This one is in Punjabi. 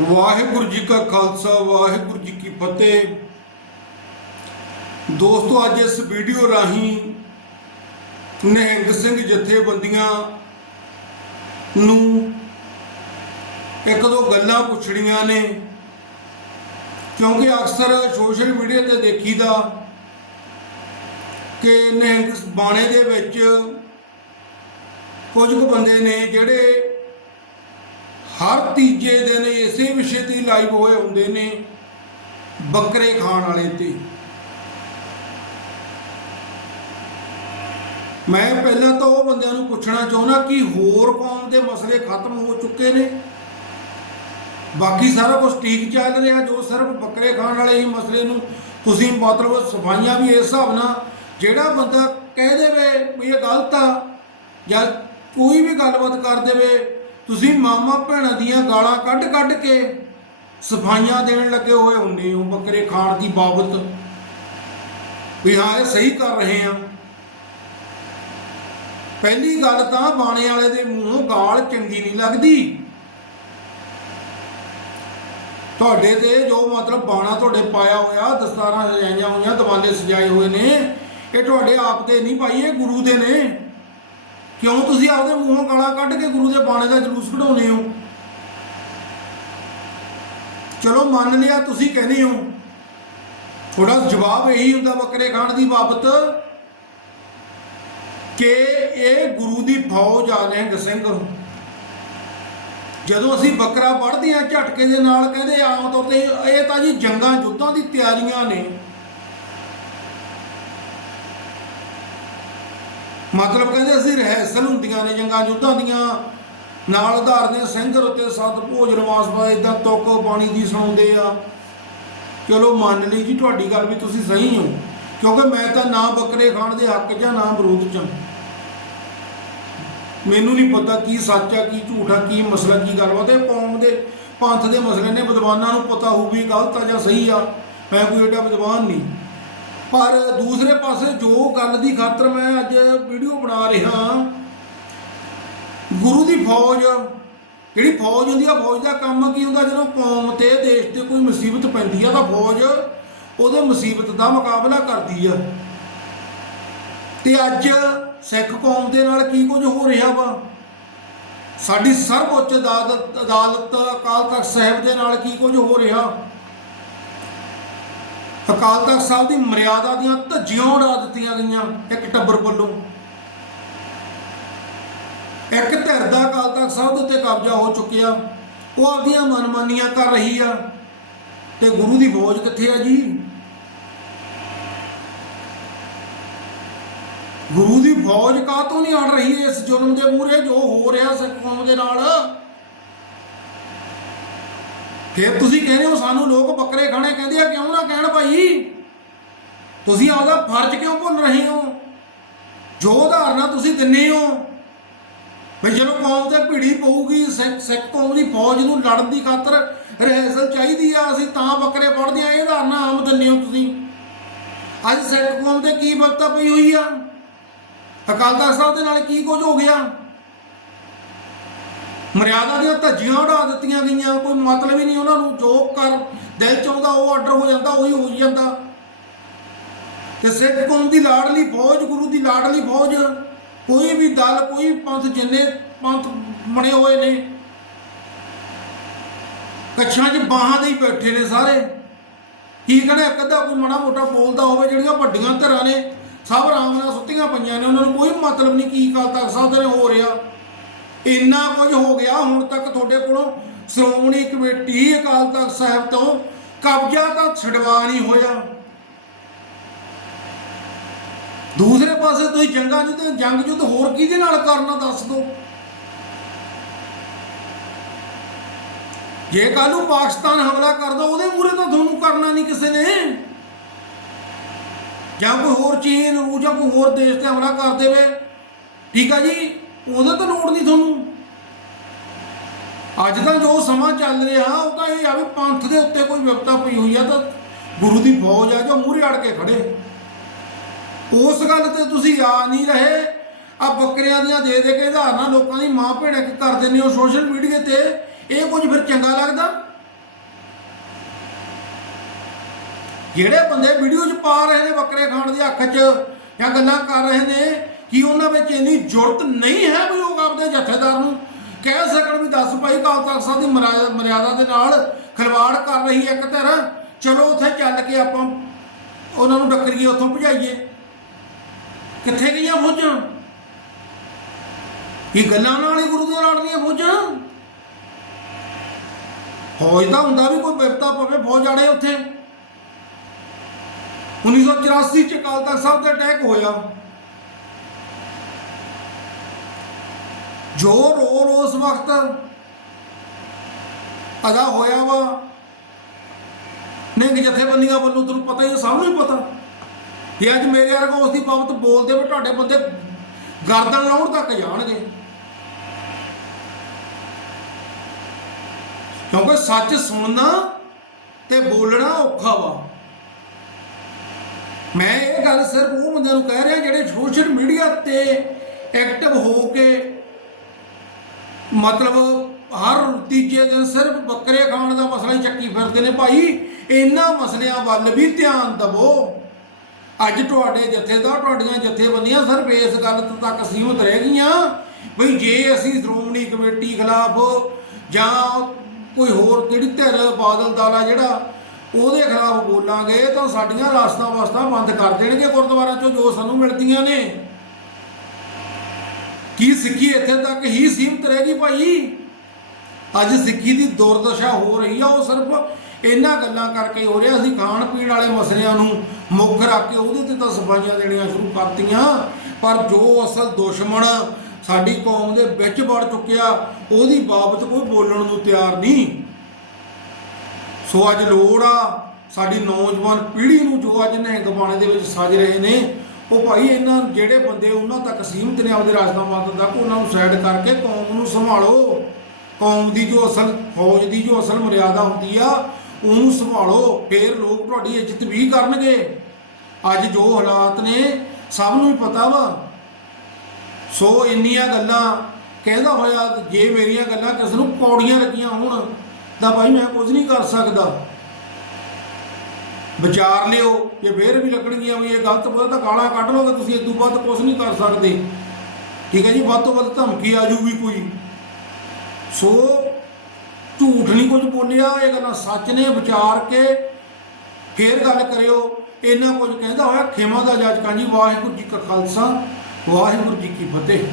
ਵਾਹਿਗੁਰੂ ਜੀ ਕਾ ਖਾਲਸਾ, ਵਾਹਿਗੁਰੂ ਜੀ ਕੀ ਫਤਿਹ। ਦੋਸਤੋ, ਅੱਜ ਇਸ ਵੀਡੀਓ ਰਾਹੀਂ ਨਿਹੰਗ ਸਿੰਘ ਜਥੇਬੰਦੀਆਂ ਨੂੰ ਇੱਕ ਦੋ ਗੱਲਾਂ ਪੁੱਛਣੀਆਂ ਨੇ, ਕਿਉਂਕਿ ਅਕਸਰ ਸੋਸ਼ਲ ਮੀਡੀਆ ਤੇ ਦੇਖੀਦਾ ਕਿ ਨਿਹੰਗ ਬਾਣੇ ਦੇ ਵਿੱਚ ਕੁਝ ਕੁ ਬੰਦੇ ਨੇ ਜਿਹੜੇ ਹਰ ਤੀਜੇ ਦਿਨ ਇਸੇ ਵਿਸ਼ੇ ਤੇ ਲਾਈਵ ਹੋਏ ਹੁੰਦੇ ਨੇ ਬੱਕਰੇ ਖਾਣ ਵਾਲੇ ਤੇ। ਮੈਂ ਪਹਿਲਾਂ ਤਾਂ ਉਹ ਬੰਦਿਆਂ ਨੂੰ ਪੁੱਛਣਾ ਚਾਹੁੰਦਾ ਕਿ ਹੋਰ ਕੌਮ ਦੇ ਮਸਲੇ ਖਤਮ ਹੋ ਚੁੱਕੇ ਨੇ? ਬਾਕੀ ਸਾਰਾ ਕੁਝ ਠੀਕ ਚੱਲ ਰਿਹਾ, ਜੋ ਸਿਰਫ ਬੱਕਰੇ ਖਾਣ ਵਾਲੇ ਹੀ ਮਸਲੇ ਨੂੰ ਤੁਸੀਂ ਮਤਲਬ ਸਫਾਈਆਂ ਵੀ ਇਸ ਹਿਸਾਬ ਨਾਲ, ਜਿਹੜਾ ਬੰਦਾ ਕਹਿ ਦੇਵੇ ਵੀ ਇਹ ਗਲਤ ਆ ਜਾਂ ਕੋਈ ਵੀ ਗੱਲਬਾਤ ਕਰ ਦੇਵੇ ਤੁਸੀਂ ਮਾਮਾ ਭੈਣਾਂ ਦੀਆਂ ਗਾਲਾਂ ਕੱਢ ਕੱਢ ਕੇ ਸਫਾਈਆਂ ਦੇਣ ਲੱਗੇ ਹੋਏ ਹੁੰਦੇ ਹੋ ਬੱਕਰੇ ਖਾਣ ਦੀ ਬਾਬਤ। ਵੀ ਹਾਂ, ਇਹ ਸਹੀ ਕਰ ਰਹੇ ਆ ਪਹਿਲੀ ਗੱਲ ਤਾਂ ਬਾਣੇ ਵਾਲੇ ਦੇ ਮੂੰਹੋਂ ਗਾਲ ਚੰਗੀ ਨਹੀਂ ਲੱਗਦੀ। ਤੁਹਾਡੇ ਤੇ ਜੋ ਮਤਲਬ ਬਾਣਾ ਤੁਹਾਡੇ ਪਾਇਆ ਹੋਇਆ, ਦਸਤਾਰਾਂ ਸਜਾਈਆਂ ਹੋਈਆਂ, ਦਵਾਲੇ ਸਜਾਏ ਹੋਏ ਨੇ, ਇਹ ਤੁਹਾਡੇ ਆਪ ਦੇ ਨਹੀਂ ਭਾਈ ਇਹ ਗੁਰੂ ਦੇ ਨੇ। ਕਿਉਂ ਤੁਸੀਂ ਆਪਦੇ ਮੂੰਹੋਂ ਗਾਲਾਂ ਕੱਢ ਕੇ ਗੁਰੂ ਦੇ ਬਾਣੇ ਦਾ ਜਲੂਸ ਕਢਾਉਂਦੇ ਹੋ? ਚਲੋ ਮੰਨ ਲਿਆ ਤੁਸੀਂ ਕਹਿੰਦੇ ਹੋ। ਥੋੜਾ ਜਵਾਬ ਇਹੀ ਹੁੰਦਾ ਬੱਕਰੇ ਖਾਣ ਦੀ ਬਾਬਤ ਕਿ ਇਹ ਗੁਰੂ ਦੀ ਫੌਜ ਆ ਨਿਹੰਗ ਸਿੰਘ। ਜਦੋਂ ਅਸੀਂ ਬੱਕਰਾ ਪੜ੍ਹਦੇ ਆ ਝਟਕੇ ਦੇ ਨਾਲ ਕਹਿੰਦੇ ਆਮ ਤੌਰ ਤੇ ਇਹ ਤਾਂ ਜੀ ਜੰਗਾਂ ਯੁੱਧਾਂ ਦੀ ਤਿਆਰੀਆਂ ਨੇ। ਮਤਲਬ ਕਹਿੰਦੇ ਅਸੀਂ ਰਹਿਸਲ ਹੁੰਦੀਆਂ ਨੇ, ਜੰਗਾਂ ਯੁੱਧਾਂ ਦੀਆਂ। ਨਾਲ ਧਾਰਦੇ ਸਿੰਘਰ ਉੱਤੇ ਸਤ ਭੋਜਨ ਵਾਸਵਾ ਇਦਾਂ ਤੁਕ ਪਾਣੀ ਦੀ ਸੁਣਾਉਂਦੇ ਆ। ਚਲੋ ਮੰਨ ਲਈ ਜੀ ਤੁਹਾਡੀ ਗੱਲ ਵੀ ਤੁਸੀਂ ਸਹੀ ਹੋ, ਕਿਉਂਕਿ ਮੈਂ ਤਾਂ ਨਾ ਬੱਕਰੇ ਖਾਣ ਦੇ ਹੱਕ 'ਚ ਨਾ ਵਿਰੋਧ 'ਚ ਮੈਨੂੰ ਨਹੀਂ ਪਤਾ ਕੀ ਸੱਚ ਆ, ਕੀ ਝੂਠ ਆ, ਕੀ ਮਸਲਾ, ਕੀ ਗੱਲਬਾਤ ਹੈ ਕੌਮ ਦੇ ਪੰਥ ਦੇ ਮਸਲੇ ਨੇ, ਵਿਦਵਾਨਾਂ ਨੂੰ ਪਤਾ ਹੋਊਗੀ ਗਲਤ ਆ ਜਾਂ ਸਹੀ ਆ। ਮੈਂ ਕੋਈ ਏਡਾ ਵਿਦਵਾਨ ਨਹੀਂ। ਪਰ ਦੂਸਰੇ ਪਾਸੇ ਜੋ ਗੱਲ ਦੀ ਖਾਤਰ ਮੈਂ ਅੱਜ ਵੀਡੀਓ ਬਣਾ ਰਿਹਾ, ਗੁਰੂ ਦੀ ਫੌਜ, ਜਿਹੜੀ ਫੌਜ ਹੁੰਦੀ ਆ, ਫੌਜ ਦਾ ਕੰਮ ਕੀ ਹੁੰਦਾ? ਜਦੋਂ ਕੌਮ ਤੇ ਦੇਸ਼ ਤੇ ਕੋਈ ਮੁਸੀਬਤ ਪੈਂਦੀ ਆ ਤਾਂ ਫੌਜ ਉਹਦੇ ਮੁਸੀਬਤ ਦਾ ਮੁਕਾਬਲਾ ਕਰਦੀ ਆ। ਤੇ ਅੱਜ ਸਿੱਖ ਕੌਮ ਦੇ ਨਾਲ ਕੀ ਕੁਝ ਹੋ ਰਿਹਾ ਵਾ? ਸਾਡੀ ਸਰਵਉੱਚ ਅਦਾਲਤ ਅਦਾਲਤ, ਅਕਾਲ ਤਖਤ ਸਾਹਿਬ ਦੇ ਨਾਲ ਕੀ ਕੁਝ ਹੋ ਰਿਹਾ? ਅਕਾਲ ਤਖਤ ਸਾਹਿਬ ਦੀ ਮਰਿਆਦਾ ਦੀਆਂ ਧੱਜੀਆਂ ਉਡਾ ਦਿੱਤੀਆਂ ਗਈਆਂ ਇੱਕ ਟੱਬਰ ਵੱਲੋਂ। ਇੱਕ ਧਿਰ ਦਾ ਅਕਾਲ ਤਖਤ ਸਾਹਿਬ ਦੇ ਉੱਤੇ ਕਬਜ਼ਾ ਹੋ ਚੁੱਕਿਆ। ਉਹ ਆਪਦੀਆਂ ਮਨਮਾਨੀਆਂ ਕਰ ਰਹੀ ਆ। ਤੇ ਗੁਰੂ ਦੀ ਫੌਜ ਕਿੱਥੇ ਆ ਜੀ? ਗੁਰੂ ਦੀ ਫੌਜ ਕਾਹ ਤੋਂ ਨਹੀਂ ਅੜ ਰਹੀ? ਇਸ ਜ਼ੁਲਮ ਦੇ ਮੂਹਰੇ ਜੋ ਹੋ ਰਿਹਾ ਸਿੱਖ ਕੌਮ ਦੇ ਨਾਲ। ਫਿਰ ਤੁਸੀਂ ਕਹਿੰਦੇ ਹੋ ਸਾਨੂੰ ਲੋਕ ਬੱਕਰੇ ਖਾਣੇ ਕਹਿੰਦੇ ਆ, ਕਿਉਂ ਨਾ ਕਹਿਣ ਭਾਈ? ਤੁਸੀਂ ਆਪਦਾ ਫਰਜ਼ ਕਿਉਂ ਭੁੱਲ ਰਹੇ ਹੋ? ਜੋ ਉਦਾਹਰਨਾਂ ਤੁਸੀਂ ਦਿੰਨੇ ਹੋ, ਵੀ ਜਦੋਂ ਕੌਮ ਤੇ ਭੀੜੀ ਪਊਗੀ, ਸਿੱਖ ਸਿੱਖ ਕੌਮ ਦੀ ਫੌਜ ਨੂੰ ਲੜਨ ਦੀ ਖਾਤਰ ਰਹਿਸਲ ਚਾਹੀਦੀ ਆ, ਅਸੀਂ ਤਾਂ ਬੱਕਰੇ ਪੜਦੇ ਆ, ਇਹ ਉਦਾਹਰਨਾਂ ਆਮ ਦਿੰਨੇ ਹੋ ਤੁਸੀਂ। ਅੱਜ ਸਿੱਖ ਕੌਮ ਤੇ ਕੀ ਬਰਤਾ ਪਈ ਹੋਈ ਆ? ਅਕਾਲ ਤਖਤ ਸਾਹਿਬ ਦੇ ਨਾਲ ਕੀ ਕੁਝ ਹੋ ਗਿਆ? ਮਰਿਆਦਾ ਦੀਆਂ ਧੱਜੀਆਂ ਉਡਾ ਦਿੱਤੀਆਂ ਗਈਆਂ, ਕੋਈ ਮਤਲਬ ਹੀ ਨਹੀਂ ਉਹਨਾਂ ਨੂੰ, ਜੋ ਕਰ ਦਿਲ ਚ ਆਉਂਦਾ, ਉਹ ਆਰਡਰ ਹੋ ਜਾਂਦਾ, ਉਹੀ ਹੋ ਜਾਂਦਾ। ਤੇ ਸਿੱਖ ਕੌਮ ਦੀ ਲਾਡਲੀ ਫੌਜ, ਗੁਰੂ ਦੀ ਲਾਡਲੀ ਫੌਜ, ਕੋਈ ਵੀ ਦਲ, ਕੋਈ ਪੰਥ ਜਿੰਨੇ ਪੰਥ ਬਣੇ ਹੋਏ ਨੇ, ਕੱਛਾਂ 'ਚ ਬਾਹਾਂ ਦੇ ਹੀ ਬੈਠੇ ਨੇ ਸਾਰੇ। ਕੀ ਕਹਿੰਦੇ ਇੱਕ ਅੱਧਾ ਕੋਈ ਮਾੜਾ ਮੋਟਾ ਬੋਲਦਾ ਹੋਵੇ, ਜਿਹੜੀਆਂ ਵੱਡੀਆਂ ਧਰਾਂ ਨੇ, ਸਭ ਆਰਾਮ ਨਾਲ ਸੁੱਤੀਆਂ ਪਈਆਂ ਨੇ, ਉਹਨਾਂ ਨੂੰ ਕੋਈ ਮਤਲਬ ਨਹੀਂ, ਕੀ ਕਾਲ ਤੱਕ ਸਾਹਿਬ ਦੇ ਹੋ ਰਿਹਾ। ਇੰਨਾ ਕੁਝ ਹੋ ਗਿਆ, ਹੁਣ ਤੱਕ ਤੁਹਾਡੇ ਕੋਲੋਂ ਸ਼੍ਰੋਮਣੀ ਕਮੇਟੀ ਅਕਾਲ ਤਖਤ ਸਾਹਿਬ ਤੋਂ ਕਬਜ਼ਾ ਤਾਂ ਛਡਵਾ ਨਹੀਂ ਹੋਇਆ। ਦੂਸਰੇ ਪਾਸੇ ਤੁਸੀਂ ਜੰਗਾਂ ਯੁੱਧ ਜੰਗ ਯੁੱਧ ਹੋਰ ਕਿਹਦੇ ਨਾਲ ਕਰਨਾ ਦੱਸ ਦਿਓ ਜੇ ਕੱਲ ਨੂੰ ਪਾਕਿਸਤਾਨ ਹਮਲਾ ਕਰਦਾ, ਉਹਦੇ ਮੂਹਰੇ ਤਾਂ ਤੁਹਾਨੂੰ ਕਰਨਾ ਨਹੀਂ ਕਿਸੇ ਨੇ। ਜਾਂ ਕੋਈ ਹੋਰ ਚੀਨ ਜਾਂ ਕੋਈ ਹੋਰ ਦੇਸ਼ ਤੇ ਹਮਲਾ ਕਰ ਦੇਵੇ। ਠੀਕ ਆ ਜੀ, ਉਹਦਾ ਤਾਂ ਲੋੜ ਨਹੀਂ ਤੁਹਾਨੂੰ। ਅੱਜ ਦਾ ਜੋ ਸਮਾਂ ਚੱਲ ਰਿਹਾ, ਉਹ ਤਾਂ ਇਹ ਆ ਵੀ ਪੰਥ ਦੇ ਉੱਤੇ ਕੋਈ ਵਿਪਤਾ ਪਈ ਹੋਈ ਆ ਤਾਂ ਗੁਰੂ ਦੀ ਫੌਜ ਆ ਜੋ ਮੂਹਰੇ ਅੜ ਕੇ ਖੜੇ। ਉਸ ਗੱਲ ਤੇ ਤੁਸੀਂ ਆ ਨਹੀਂ ਰਹੇ। ਆ ਬੱਕਰਿਆਂ ਦੀਆਂ ਦੇ ਦੇ ਕੇ ਉਦਾਹਰਨਾਂ, ਲੋਕਾਂ ਦੀ ਮਾਂ ਭੇੜਾ ਕਰ ਨੇ ਹੋ ਸੋਸ਼ਲ ਮੀਡੀਆ ਤੇ? ਇਹ ਕੁਝ ਫਿਰ ਚੰਗਾ ਲੱਗਦਾ? ਜਿਹੜੇ ਬੰਦੇ ਵੀਡੀਓ 'ਚ ਪਾ ਰਹੇ ਨੇ ਬੱਕਰੇ ਖਾਣ ਦੀ ਅੱਖ 'ਚ ਜਾਂ ਗੱਲਾਂ ਕਰ ਰਹੇ ਨੇ, ਕਿ ਉਹਨਾਂ ਵਿੱਚ ਇੰਨੀ ਜੁਰਤ ਨਹੀਂ ਹੈ ਵੀ ਉਹ ਆਪਦੇ ਜਥੇਦਾਰ ਨੂੰ? ਵੀ ਦੱਸ ਭਾਈ ਕਾਲ ਤਖਤ ਸਾਹਿਬ ਦੀ ਮਰਿਆਦਾ ਦੇ ਨਾਲ ਖਿਲਵਾੜ ਕਰ ਰਹੀ ਹੈ ਇੱਕ ਧਿਰ। ਚਲੋ ਉੱਥੇ ਚੱਲ ਕੇ ਆਪਾਂ ਉਹਨਾਂ ਨੂੰ ਡੱਕਰੀਏ, ਉੱਥੋਂ ਭਜਾਈਏ। ਕਿੱਥੇ ਗਈਆਂ ਫੌਜਾਂ? ਇਹ ਗੱਲਾਂ ਨਾਲ ਹੀ ਗੁਰੂ ਦੇ ਨਾਲ ਫੌਜਾਂ? ਫੌਜ ਦਾ ਹੁੰਦਾ ਵੀ ਕੋਈ ਵਿਪਤਾ ਪਵੇ, ਫੌਜ ਆੜੇ ਉੱਥੇ। 1984 ਚ ਅਕਾਲ ਤਖਤ ਸਾਹਿਬ ਤੇ ਅਟੈਕ ਹੋਇਆ। ਜੋ ਰੋਲ ਉਸ ਵਕਤ ਅਦਾ ਹੋਇਆ ਵਾ ਨਿੰਗ ਜਥੇਬੰਦੀਆਂ ਵੱਲੋਂ ਤੁਹਾਨੂੰ ਪਤਾ ਹੀ ਹੈ, ਸਭ ਨੂੰ ਹੀ ਪਤਾ ਕਿ ਅੱਜ ਮੇਰੇ ਵਰਗਾ ਉਸ ਦੀ ਬਾਬਤ ਬੋਲਦੇ ਵੀ ਤੁਹਾਡੇ ਬੰਦੇ ਗਰਦਨ ਲਾਉਣ ਤੱਕ ਜਾਣਗੇ। ਕਿਉਂਕਿ ਸੱਚ ਸੁਣਨਾ ਤੇ ਬੋਲਣਾ ਔਖਾ ਵਾ। ਮੈਂ ਇਹ ਗੱਲ ਸਿਰਫ ਉਹ ਬੰਦਿਆਂ ਨੂੰ ਕਹਿ ਰਿਹਾ ਜਿਹੜੇ ਸੋਸ਼ਲ ਮੀਡੀਆ ਤੇ ਐਕਟਿਵ ਹੋ ਕੇ ਮਤਲਬ ਹਰ ਤੀਜੇ ਦਿਨ ਸਿਰਫ ਬੱਕਰੇ ਖਾਣ ਦਾ ਮਸਲਾ ਹੀ ਚੱਕੀ ਫਿਰਦੇ ਨੇ ਭਾਈ। ਇਹਨਾਂ ਮਸਲਿਆਂ ਵੱਲ ਵੀ ਧਿਆਨ ਦਿਵੋ। ਅੱਜ ਤੁਹਾਡੇ ਜਥੇਦਾਰ, ਤੁਹਾਡੀਆਂ ਜਥੇਬੰਦੀਆਂ ਸਿਰਫ ਇਸ ਗੱਲ ਤੱਕ ਸੀਮਤ ਰਹਿ ਗਈਆਂ ਵੀ ਜੇ ਅਸੀਂ ਸ਼੍ਰੋਮਣੀ ਕਮੇਟੀ ਖਿਲਾਫ ਜਾਂ ਕੋਈ ਹੋਰ ਜਿਹੜੀ ਧਿਰ ਬਾਦਲ ਦਾਲਾ ਜਿਹੜਾ, ਉਹਦੇ ਖਿਲਾਫ ਬੋਲਾਂਗੇ ਤਾਂ ਸਾਡੀਆਂ ਰਾਸਤਾ ਵਾਸਤਾ ਬੰਦ ਕਰ ਦੇਣਗੇ ਗੁਰਦੁਆਰਿਆਂ ਚੋਂ ਜੋ ਸਾਨੂੰ ਮਿਲਦੀਆਂ ਨੇ। ਕੀ ਸਿੱਖੀ ਇੱਥੇ ਤੱਕ ਹੀ ਸੀਮਤ ਰਹਿ ਗਈ ਭਾਈ? ਅੱਜ ਸਿੱਖੀ ਦੀ ਦੁਰਦਸ਼ਾ ਹੋ ਰਹੀ ਆ, ਉਹ ਸਿਰਫ ਇਹਨਾਂ ਗੱਲਾਂ ਕਰਕੇ ਹੋ ਰਿਹਾ। ਅਸੀਂ ਖਾਣ ਪੀਣ ਵਾਲੇ ਮਸਲਿਆਂ ਨੂੰ ਮੁੱਖ ਰੱਖ ਕੇ ਉਹਦੇ ਤੇ ਤਾਂ ਸਫਾਈਆਂ ਦੇਣੀਆਂ ਸ਼ੁਰੂ ਕਰਤੀਆਂ। ਪਰ ਜੋ ਅਸਲ ਦੁਸ਼ਮਣ ਸਾਡੀ ਕੌਮ ਦੇ ਵਿੱਚ ਵੜ ਚੁੱਕਿਆ, ਉਹਦੀ ਬਾਬਤ ਕੋਈ ਬੋਲਣ ਨੂੰ ਤਿਆਰ ਨਹੀਂ। ਸੋ ਅੱਜ ਲੋੜ ਆ, ਸਾਡੀ ਨੌਜਵਾਨ ਪੀੜ੍ਹੀ ਨੂੰ ਜੋ ਅੱਜ ਨਿਹੰਗ ਬਾਣੇ ਦੇ ਵਿੱਚ ਸੱਜ ਰਹੇ ਨੇ ਉਹ ਭਾਈ ਇਹਨਾਂ ਜਿਹੜੇ ਬੰਦੇ ਉਹਨਾਂ ਤੱਕ ਸੀਮਿਤ ਨੇ ਆਪਦੇ ਰਾਜਨਾਮਾਂ ਤੱਕ ਉਹਨਾਂ ਨੂੰ ਸਾਈਡ ਕਰਕੇ ਕੌਮ ਨੂੰ ਸੰਭਾਲੋ। ਕੌਮ ਦੀ ਜੋ ਅਸਲ, ਫੌਜ ਦੀ ਜੋ ਅਸਲ ਮਰਿਆਦਾ ਹੁੰਦੀ ਆ, ਉਹਨੂੰ ਸੰਭਾਲੋ। ਫੇਰ ਲੋਕ ਤੁਹਾਡੀ ਇੱਜ਼ਤ ਵੀ ਕਰਨਗੇ। ਅੱਜ ਜੋ ਹਾਲਾਤ ਨੇ, ਸਭ ਨੂੰ ਹੀ ਪਤਾ ਵਾ। ਸੋ ਇੰਨੀਆਂ ਗੱਲਾਂ ਕਹਿੰਦਾ ਹੋਇਆ, ਜੇ ਮੇਰੀਆਂ ਗੱਲਾਂ ਕਿਸੇ ਨੂੰ ਕੌੜੀਆਂ ਲੱਗੀਆਂ ਹੋਣ, ਤਾਂ ਭਾਈ ਮੈਂ ਕੁਝ ਨਹੀਂ ਕਰ ਸਕਦਾ। ਵਿਚਾਰ ਲਿਓ, ਜੇ ਫੇਰ ਵੀ ਲੱਗਣਗੀਆਂ ਵੀ ਇਹ ਗਲਤ ਬੋਲ ਤਾਂ ਗਾਲਾਂ ਕੱਢ ਲੋਗੇ ਤੁਸੀਂ ਇਦੋਂ ਵੱਧ ਕੁਝ ਨਹੀਂ ਕਰ ਸਕਦੇ। ਠੀਕ ਹੈ ਜੀ, ਵੱਧ ਤੋਂ ਵੱਧ ਧਮਕੀ ਆ ਜੂਗੀ ਕੋਈ। ਸੋ ਝੂਠ ਨਹੀਂ ਕੁਝ ਬੋਲਿਆ, ਇਹ ਗੱਲਾਂ ਸੱਚ ਨੇ, ਵਿਚਾਰ ਕੇ ਫੇਰ ਗੱਲ ਕਰਿਓ। ਇਹਨਾਂ ਕੁਝ ਕਹਿੰਦਾ ਹੋਇਆ, ਖੇਮਾ ਦਾ ਜਾਜਕਾਂ ਜੀ, ਵਾਹਿਗੁਰੂ ਜੀ ਕਾ ਖਾਲਸਾ, ਵਾਹਿਗੁਰੂ ਜੀ ਕੀ ਫਤਿਹ।